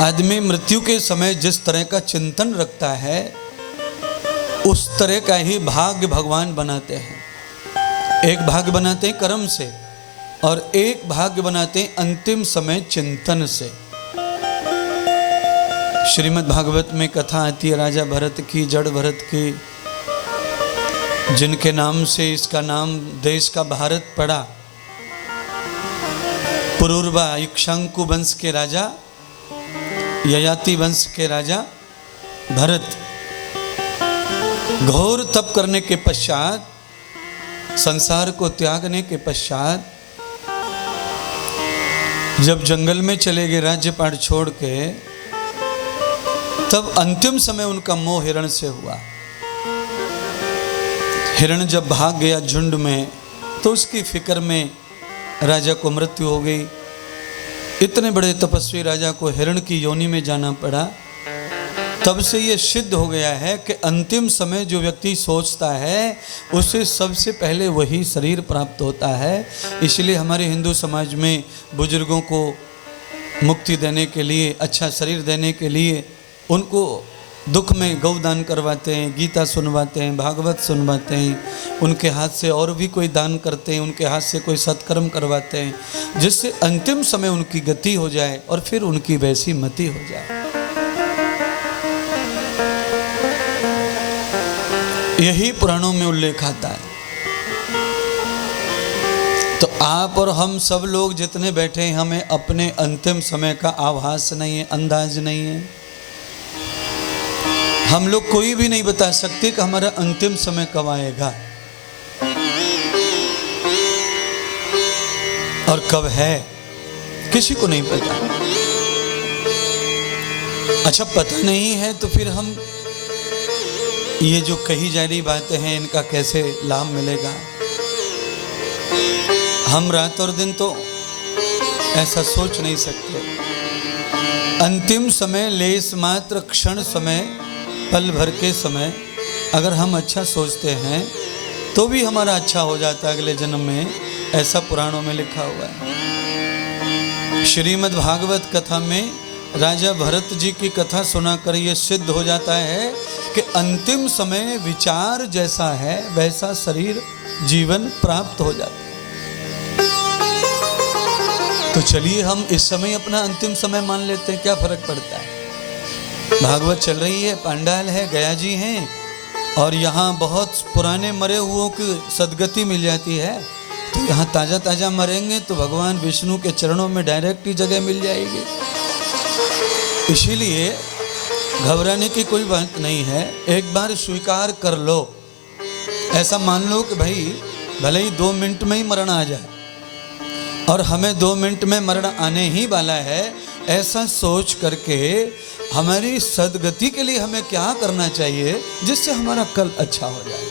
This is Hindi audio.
आदमी मृत्यु के समय जिस तरह का चिंतन रखता है उस तरह का ही भाग्य भगवान बनाते हैं। एक भाग्य बनाते हैं कर्म से और एक भाग्य बनाते हैं अंतिम समय चिंतन से। श्रीमद् भागवत में कथा आती है राजा भरत की, जड़ भरत की, जिनके नाम से इसका नाम देश का भारत पड़ा। पुरूरवा इक्ष्वाकु वंश के राजा, ययाति वंश के राजा भरत घोर तप करने के पश्चात, संसार को त्यागने के पश्चात जब जंगल में चले गए राज्यपाट छोड़ के, तब अंतिम समय उनका मोह हिरण से हुआ। हिरण जब भाग गया झुंड में तो उसकी फिक्र में राजा को मृत्यु हो गई। इतने बड़े तपस्वी राजा को हिरण की योनि में जाना पड़ा। तब से ये सिद्ध हो गया है कि अंतिम समय जो व्यक्ति सोचता है उसे सबसे पहले वही शरीर प्राप्त होता है। इसलिए हमारे हिंदू समाज में बुजुर्गों को मुक्ति देने के लिए, अच्छा शरीर देने के लिए उनको दुख में गौदान करवाते हैं, गीता सुनवाते हैं, भागवत सुनवाते हैं, उनके हाथ से और भी कोई दान करते हैं, उनके हाथ से कोई सत्कर्म करवाते हैं, जिससे अंतिम समय उनकी गति हो जाए और फिर उनकी वैसी मति हो जाए। यही पुराणों में उल्लेख आता है। तो आप और हम सब लोग जितने बैठे हैं, हमें अपने अंतिम समय का आभास नहीं है, अंदाज नहीं है। हम लोग कोई भी नहीं बता सकते कि हमारा अंतिम समय कब आएगा और कब है, किसी को नहीं पता। अच्छा, पता नहीं है तो फिर हम ये जो कही जा रही बातें हैं इनका कैसे लाभ मिलेगा? हम रात और दिन तो ऐसा सोच नहीं सकते। अंतिम समय, लेस मात्र क्षण समय, पल भर के समय अगर हम अच्छा सोचते हैं तो भी हमारा अच्छा हो जाता है अगले जन्म में, ऐसा पुराणों में लिखा हुआ है। श्रीमद् भागवत कथा में राजा भरत जी की कथा सुनाकर यह सिद्ध हो जाता है कि अंतिम समय विचार जैसा है वैसा शरीर जीवन प्राप्त हो जाता है। तो चलिए हम इस समय अपना अंतिम समय मान लेते हैं, क्या फर्क पड़ता है? भागवत चल रही है, पांडाल है, गया जी हैं और यहाँ बहुत पुराने मरे हुओं की सदगति मिल जाती है। तो यहाँ ताज़ा ताज़ा मरेंगे तो भगवान विष्णु के चरणों में डायरेक्ट ही जगह मिल जाएगी। इसीलिए घबराने की कोई बात नहीं है। एक बार स्वीकार कर लो, ऐसा मान लो कि भाई भले ही 2 मिनट में ही मरण आ जाए और हमें 2 मिनट में मरण आने ही वाला है, ऐसा सोच करके हमारी सदगति के लिए हमें क्या करना चाहिए जिससे हमारा कल अच्छा हो जाए।